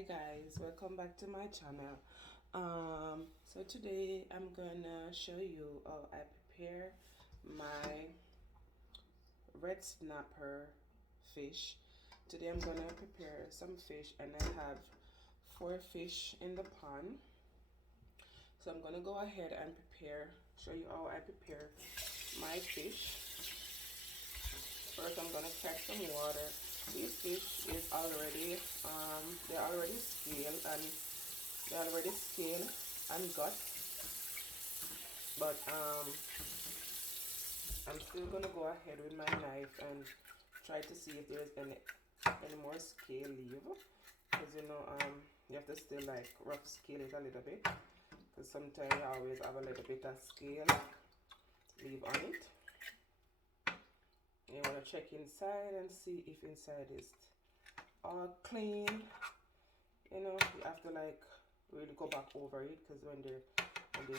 Hi guys, welcome back to my channel. So today I'm gonna show you how I prepare my red snapper fish. Today I'm gonna prepare some fish and I have 4 fish in the pan. So I'm gonna go ahead and show you how I prepare my fish. First I'm gonna catch some water. This fish is already they're already scaled and gut, but I'm still gonna go ahead with my knife and try to see if there's any more scale leave, because you have to still like rough scale it a little bit, because sometimes you always have a little bit of scale leave on it. You want to check inside and see if inside is all clean. You have to like really go back over it, because when they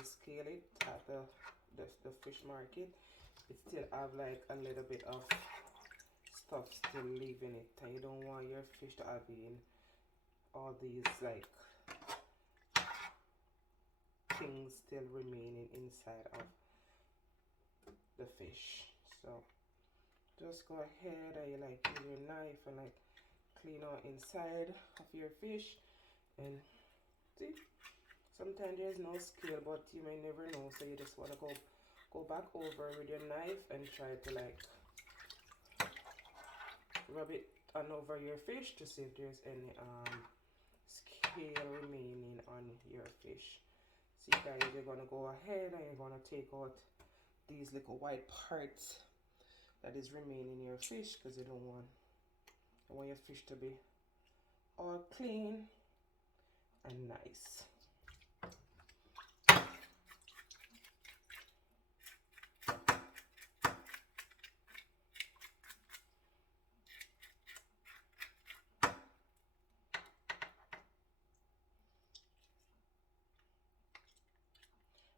scale it at the fish market, it still have like a little bit of stuff still leaving it, and you don't want your fish to have in all these like things still remaining inside of the fish. So just go ahead and you like use your knife and like clean out inside of your fish. And see, sometimes there's no scale, but you may never know, so you just want to go back over with your knife and try to like rub it on over your fish to see if there's any scale remaining on your fish. See guys, you're gonna go ahead and you're gonna take out these little white parts that is remaining in your fish, because you want your fish to be all clean and nice.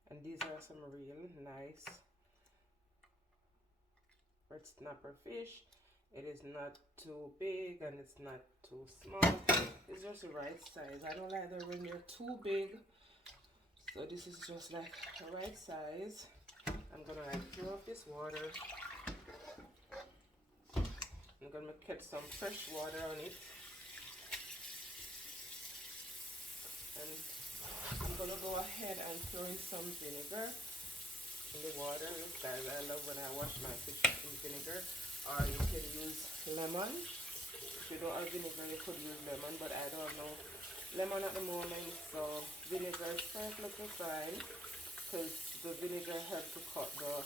And these are some real nice red snapper fish. It is not too big and it's not too small. It's just the right size. I don't like them when they're too big. So this is just like the right size. I'm gonna like throw off this water. I'm gonna catch some fresh water on it. And I'm gonna go ahead and throw in some vinegar in the water. Look guys, I love when I wash my fish in vinegar. Or you can use lemon. If you don't have vinegar, you could use lemon, but I don't know lemon at the moment, so vinegar is perfectly fine, because the vinegar helps to cut down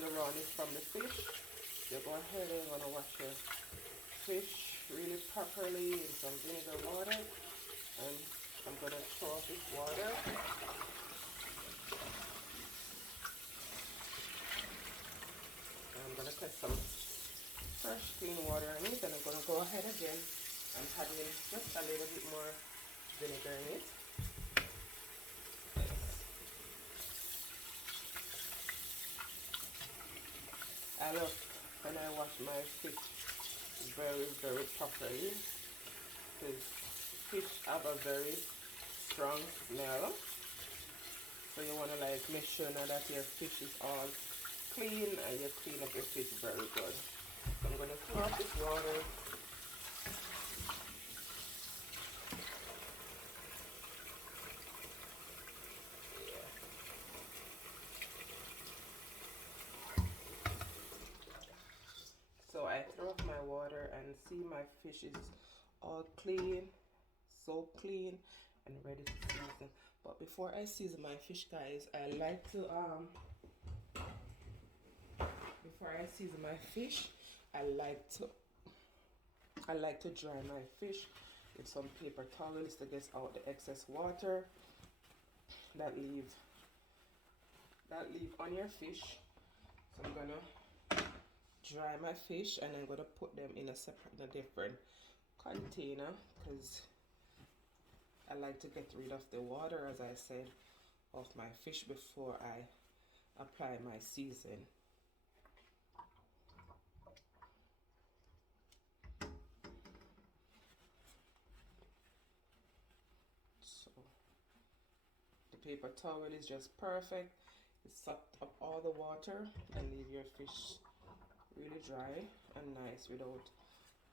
the rawness from the fish. You go ahead and you're gonna wash your fish really properly in some vinegar water, and I'm gonna throw off this water. I'm gonna put some fresh clean water in it, and I'm gonna go ahead again and add in just a little bit more vinegar in it. I love when I wash my fish very properly, because fish have a very strong smell, so you want to like make sure now that your fish is all clean and you clean up your fish very good. So I'm going to throw off this water. So I throw off my water and see my fish is all clean, so clean and ready to season. But before I season my fish guys, I like to I like to dry my fish with some paper towels to get out the excess water that leave on your fish. So I'm gonna dry my fish and I'm gonna put them in a different container, because I like to get rid of the water, as I said, of my fish before I apply my season. paper towel is just perfect. It sucked up all the water and leave your fish really dry and nice without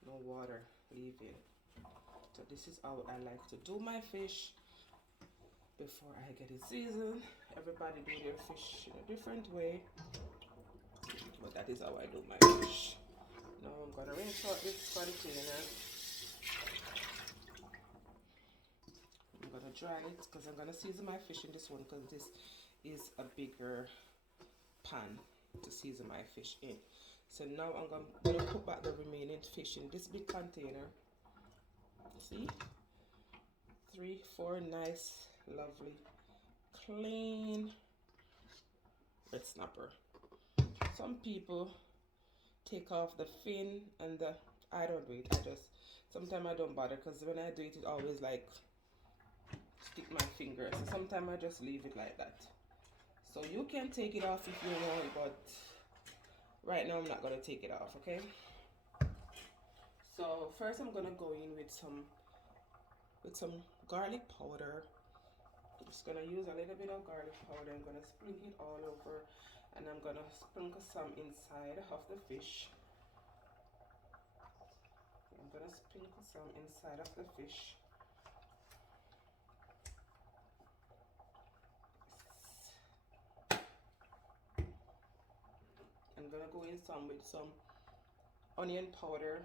no water leaving. So this is how I like to do my fish before I get it seasoned. Everybody do their fish in a different way, but that is how I do my fish. Now I'm gonna rinse out this container. I'm gonna dry it because I'm gonna season my fish in this one because this is a bigger pan to season my fish in. So now I'm gonna put back the remaining fish in this big container. See? 3, 4 nice, lovely, clean red snapper. Some people take off the fin and I don't do it. Sometimes I don't bother because when I do it, it always like stick my finger. So sometimes I just leave it like that. So you can take it off if you want, but right now I'm not gonna take it off, okay? So first I'm gonna go in with some garlic powder. I'm just gonna use a little bit of garlic powder. I'm gonna sprinkle it all over, and I'm gonna sprinkle some inside of the fish. I'm gonna sprinkle some inside of the fish. I'm gonna go in with some onion powder.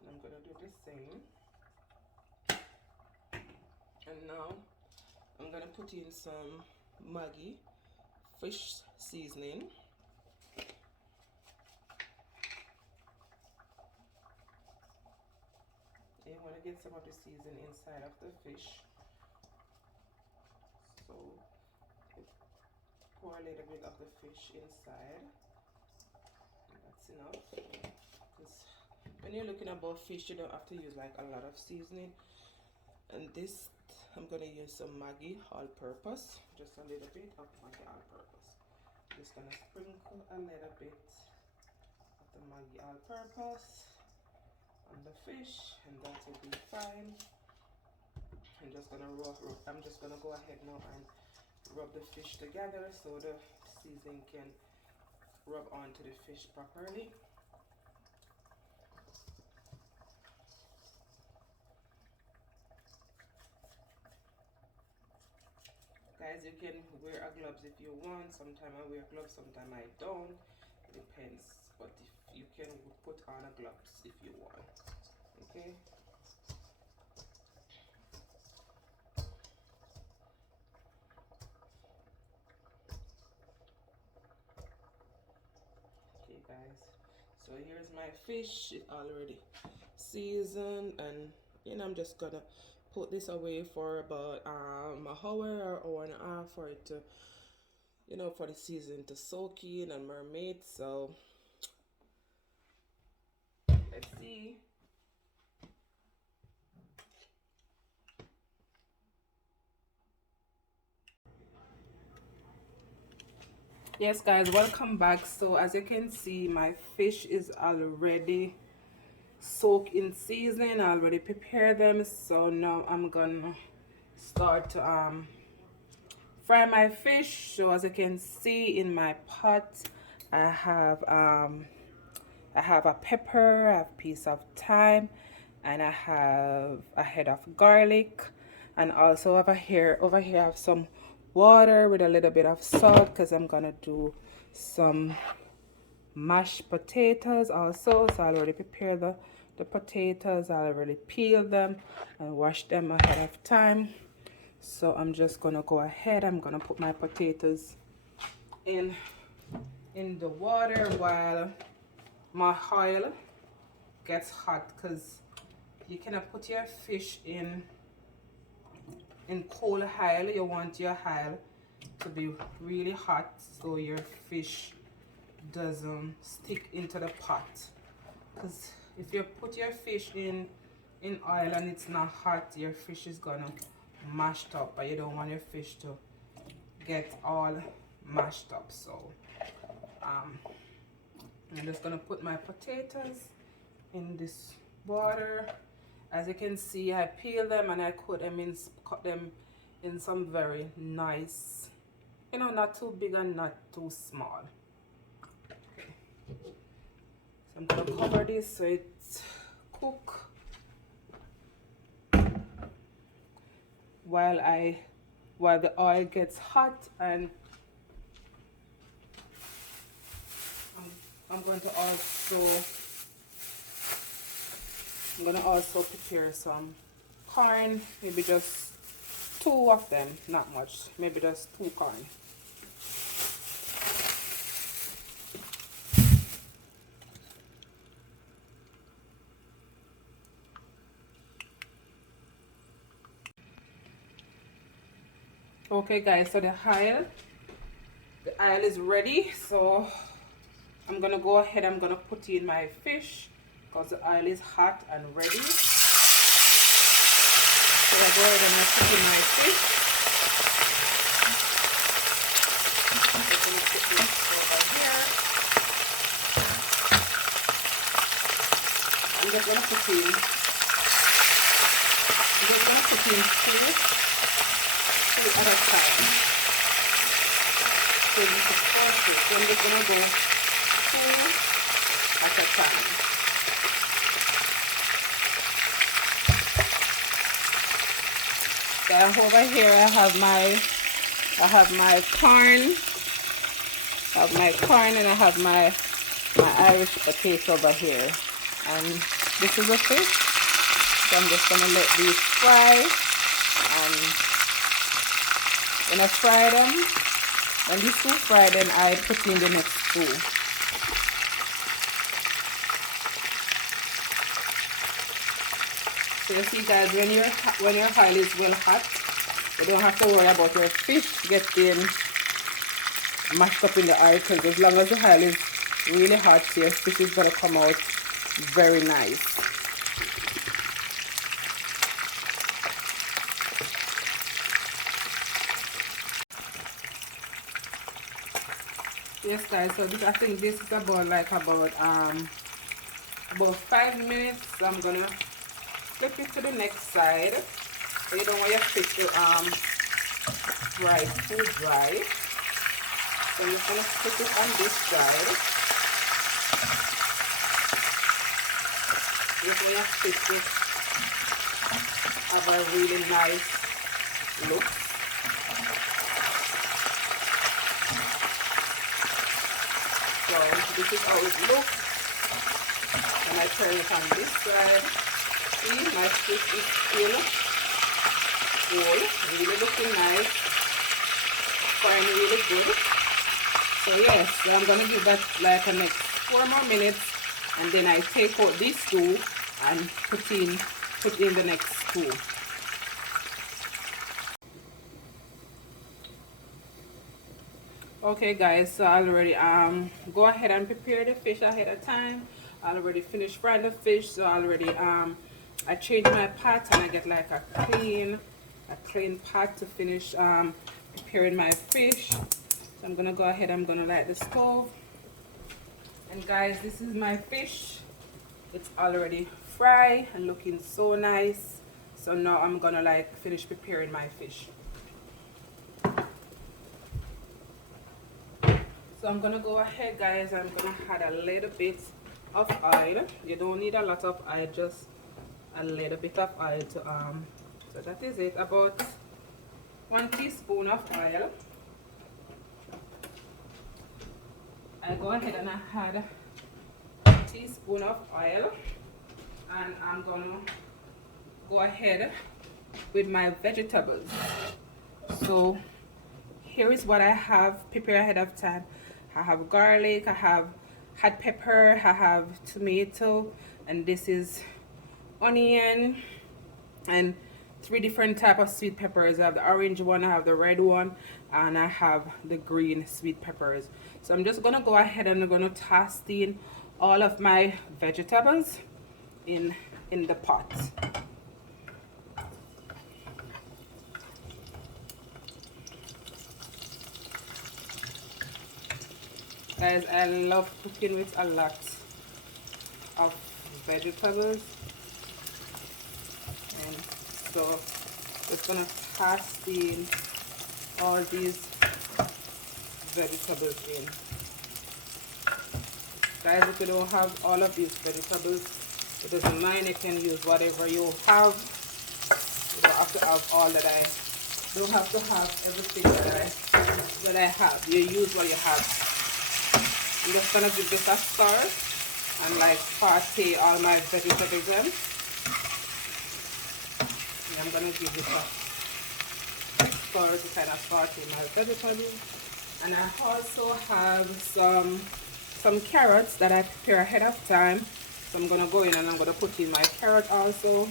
And I'm gonna do the same. And now I'm gonna put in some Maggi fish seasoning. You want to get some of the seasoning inside of the fish. So pour a little bit of the fish inside. That's enough. Because when you're looking about fish, you don't have to use like a lot of seasoning. And this, I'm gonna use some Maggi all-purpose, just a little bit of Maggi all-purpose. Just gonna sprinkle a little bit of the Maggi all-purpose on the fish, and that will be fine. I'm just gonna go ahead now and rub the fish together so the seasoning can rub onto the fish properly. Guys, you can wear a gloves if you want. Sometimes I wear gloves, sometimes I don't. It depends. But if you can put on a gloves if you want. Okay. Okay, guys. So here's my fish. It's already seasoned, and I'm just gonna put this away for about an hour or an hour for it to for the season to soak in and marinate. So let's see. Yes, guys, welcome back. So as you can see, my fish is already soaked in seasoning. I already prepared them. So now I'm gonna start to fry my fish. So as you can see in my pot, I have a pepper, I have a piece of thyme, and I have a head of garlic, and also over here I have some water with a little bit of salt because I'm gonna do some mashed potatoes also. So I already prepared the potatoes. I already peeled them and washed them ahead of time. So I'm just gonna go ahead. I'm gonna put my potatoes in the water while my oil gets hot, because you cannot put your fish in cold oil. You want your oil to be really hot so your fish doesn't stick into the pot, because if you put your fish in oil and it's not hot, your fish is gonna mashed up, but you don't want your fish to get all mashed up. So I'm just gonna put my potatoes in this butter. As you can see, I peel them and I cut them in some very nice, you know, not too big and not too small. Okay. So I'm gonna cover this so it's cook while the oil gets hot, and I'm going to also prepare some corn, maybe just 2 of them, not much, maybe just 2 corn. Okay guys, so the oil is ready, so I'm gonna go ahead, I'm gonna put in my fish because the oil is hot and ready. So I go ahead and I put in my fish. I'm gonna put this over here. I'm just gonna put in 2 at a time. So this is perfect. So I'm just gonna go 2 at a time. So over here I have my corn. And I have my Irish potato over here. And this is the fish. So I'm just gonna let these fry. When I fry them, when these 2 fry, then I put in the next 2. So you see guys, when your oil is well hot, you don't have to worry about your fish getting mashed up in the oil, because as long as the oil is really hot, your fish is going to come out very nice. Yes guys, so I think this is about 5 minutes. So I'm gonna flip it to the next side. So you don't want your fish to fry too dry. So I'm just gonna put it on this side. Just want your fish to have a really nice look. So this is how it looks. And I turn it on this side. See, my fish is still whole, really looking nice, frying really good. So yes, so I'm gonna give that like a next 4 more minutes, and then I take out these 2 and put in the next 2. Okay guys, so I already go ahead and prepare the fish ahead of time. I already finished frying the fish, so I already I changed my pot and I get like a clean pot to finish preparing my fish. So I'm gonna go ahead, I'm gonna light the stove. And guys, this is my fish. It's already fried and looking so nice. So now I'm gonna like finish preparing my fish. So I'm gonna go ahead guys, I'm gonna add a little bit of oil. You don't need a lot of oil, just a little bit of oil to so that is it, about 1 teaspoon of oil. I go ahead and I add a teaspoon of oil, and I'm gonna go ahead with my vegetables. So here is what I have prepared ahead of time. I have garlic, I have hot pepper, I have tomato, and this is onion, and 3 different type of sweet peppers. I have the orange one, I have the red one, and I have the green sweet peppers. So I'm just gonna go ahead and I'm gonna toss in all of my vegetables in the pot. Guys, I love cooking with a lot of vegetables. So just gonna toss in all these vegetables in. Guys, if you don't have all of these vegetables, it doesn't mind, you can use whatever you have. You don't have to have all that I don't have to have everything that I have. You use what you have. I'm just gonna give this a stir and like saute all my vegetables in. And I'm gonna give this a stir to kind of saute my vegetables. And I also have some carrots that I prepare ahead of time. So I'm gonna go in and I'm gonna put in my carrot also.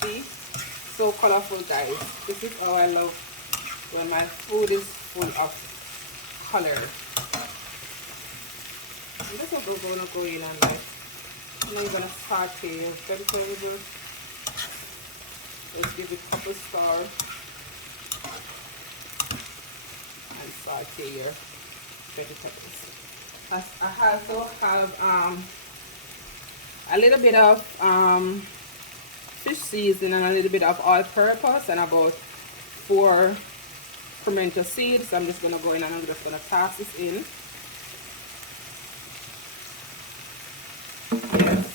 See? So colorful, guys. This is how I love when my food is full of color. I'm just gonna go in and like, I'm gonna saute your vegetables. Let's give it a couple stars and saute your vegetables. I also have a little bit of fish seasoning and a little bit of all-purpose and about 4 pimento seeds. So I'm just gonna go in and I'm just gonna toss this in. Yes.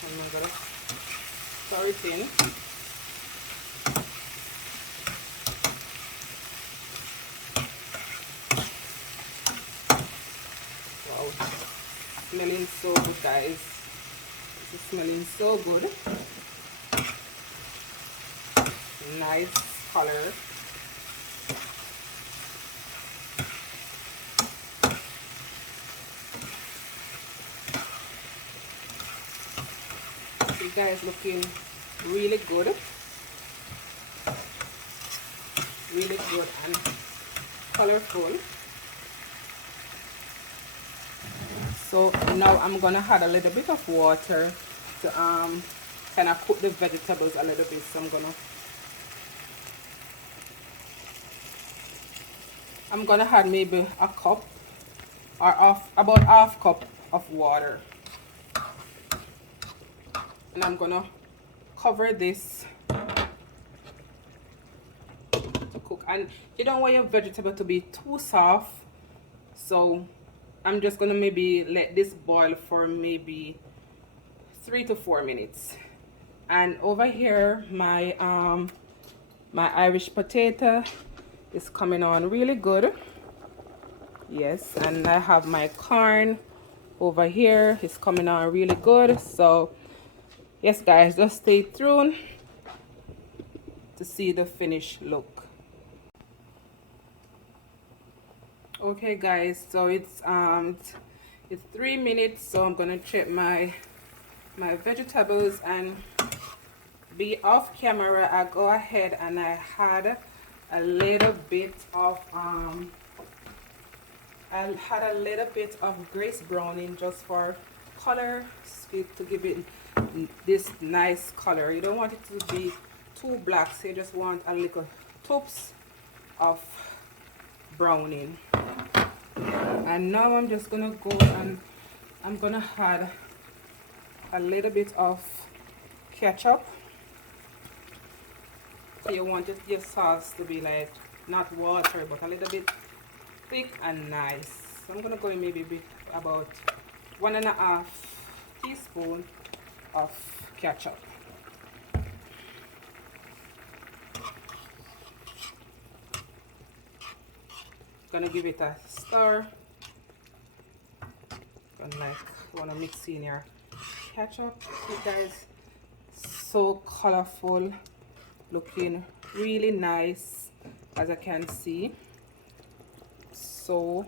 And I'm gonna stir it in. Wow. Smelling so good, guys. This is smelling so good. Nice color. You guys looking really good. Really good and colorful. So now I'm gonna add a little bit of water to kind of cook the vegetables a little bit. So I'm gonna add maybe a cup or about half cup of water, and I'm gonna cover this to cook. And you don't want your vegetable to be too soft, so I'm just gonna maybe let this boil for maybe 3 to 4 minutes. And over here, my my Irish potato is coming on really good. Yes, and I have my corn over here. It's coming on really good. So yes, guys, just stay tuned to see the finished look. Okay, guys, so it's 3 minutes. So I'm gonna check my vegetables, and be off camera. I go ahead and I had a little bit of grace browning just for color, to give it this nice color. You don't want it to be too black, so you just want a little tops of browning. And now I'm just gonna go and I'm gonna add a little bit of ketchup. So you want your sauce to be like not water but a little bit thick and nice. So I'm gonna go in maybe about 1.5 teaspoon of ketchup. Gonna give it a stir. And like wanna mix in your ketchup. You guys, so colorful, looking really nice, as I can see. So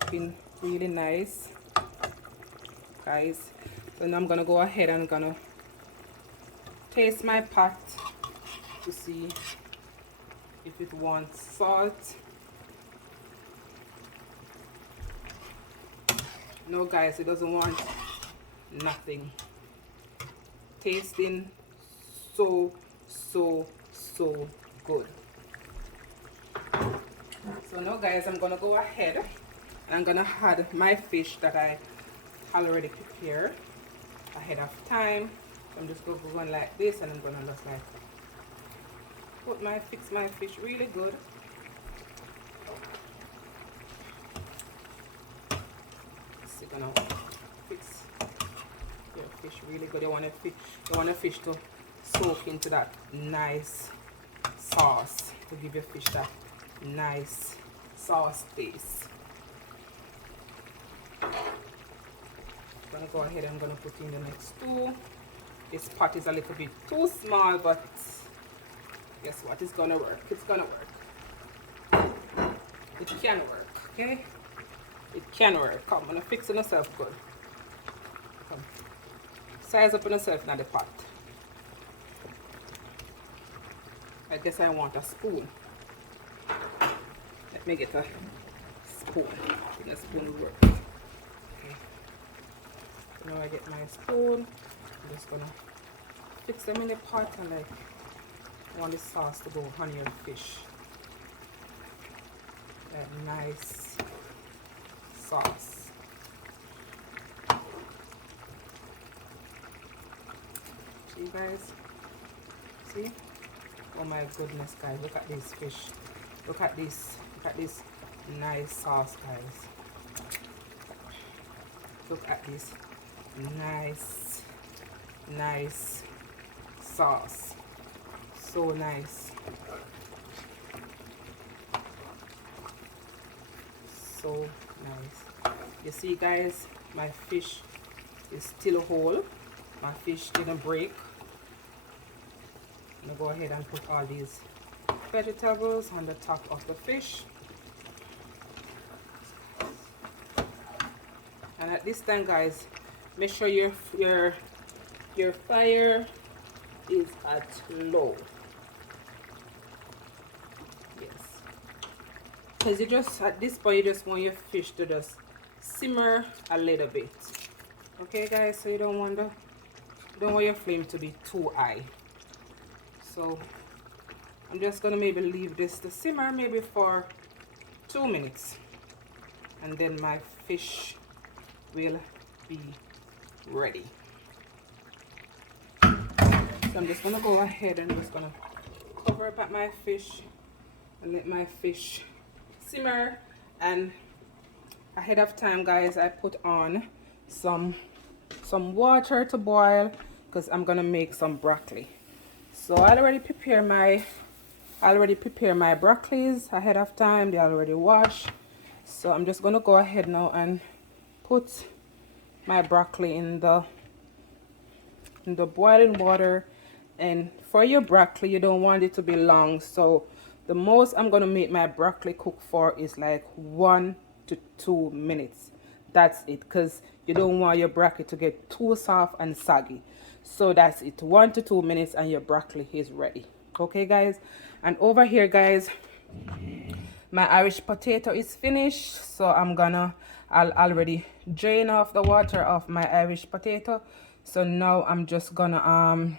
looking really nice, guys. So now I'm gonna go ahead and gonna taste my pot to see if it wants salt. No, guys, it doesn't want nothing. Tasting so good. So now, guys, I'm gonna go ahead and I'm gonna add my fish that I already prepared ahead of time. I'm just going to go on like this, and I'm going to just like fix my fish really good. So you're gonna fix your fish really good. You want the fish to soak into that nice sauce to give your fish that nice sauce taste. I'm gonna go ahead and I'm gonna put in the next two. This pot is a little bit too small, but guess what? It's gonna work. It's gonna work. It can work, okay? It can work. Come, I'm gonna fix it myself good. Come. Size up on yourself in the pot. I guess I want a spoon. Let me get a spoon. I think a spoon will work. Okay. So now I get my spoon. I'm just gonna fix them in the pot, and like I want the sauce to go on your fish. That nice sauce. See, guys? See? Oh my goodness, guys, look at this fish. Look at this nice sauce, guys. Look at this nice sauce. So nice. So nice. You see, guys, my fish is still whole. My fish didn't break. I'm gonna go ahead and put all these vegetables on the top of the fish. And at this time, guys, make sure your fire is at low. Yes. Because you just, at this point, you just want your fish to just simmer a little bit. Okay, guys, so you don't want your flame to be too high. So I'm just gonna maybe leave this to simmer maybe for 2 minutes, and then my fish will be ready. So I'm just gonna go ahead and just gonna cover up my fish and let my fish simmer. And ahead of time, guys, I put on some water to boil because I'm gonna make some broccoli. So I already prepare my broccolis ahead of time. They already washed. So I'm just gonna go ahead now and put my broccoli in the boiling water. And for your broccoli, you don't want it to be long, so the most I'm gonna make my broccoli cook for is like 1 to 2 minutes. That's it, because you don't want your broccoli to get too soft and soggy. So that's it, 1 to 2 minutes and your broccoli is ready. Okay, guys, and over here, guys, my Irish potato is finished. So I'll already drain off the water of my Irish potato. So now I'm just gonna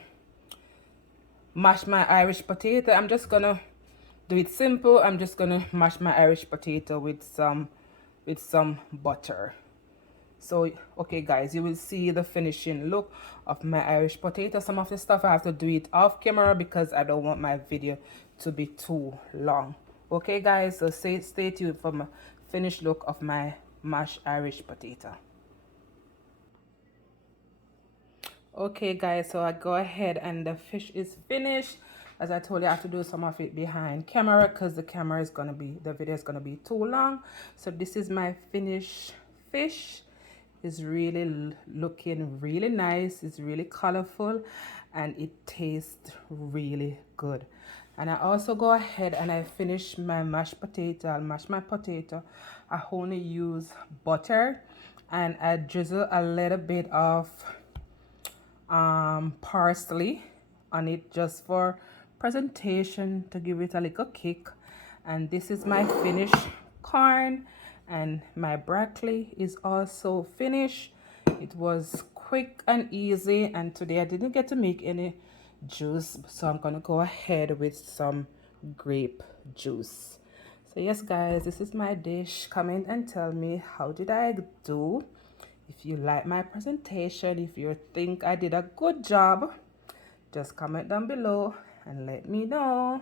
mash my Irish potato. I'm just gonna do it simple. I'm just gonna mash my Irish potato with some butter. So okay, guys, you will see the finishing look of my Irish potato. Some of the stuff I have to do it off camera because I don't want my video to be too long. Okay, guys, so stay tuned for my finished look of my mashed Irish potato. Okay, guys, so I go ahead and the fish is finished. As I told you, I have to do some of it behind camera because the video is gonna be too long. So this is my finished fish. It's really looking really nice. It's really colorful and it tastes really good. And I also go ahead and I finish my mashed potato. I'll mash my potato. I only use butter and I drizzle a little bit of parsley on it just for presentation, to give it a little kick. And this is my finished corn, and my broccoli is also finished. It was quick and easy, and today I didn't get to make any juice, so I'm gonna go ahead with some grape juice. So yes, guys, this is my dish. Comment and tell me, how did I do? If you like my presentation, if you think I did a good job, just comment down below and let me know.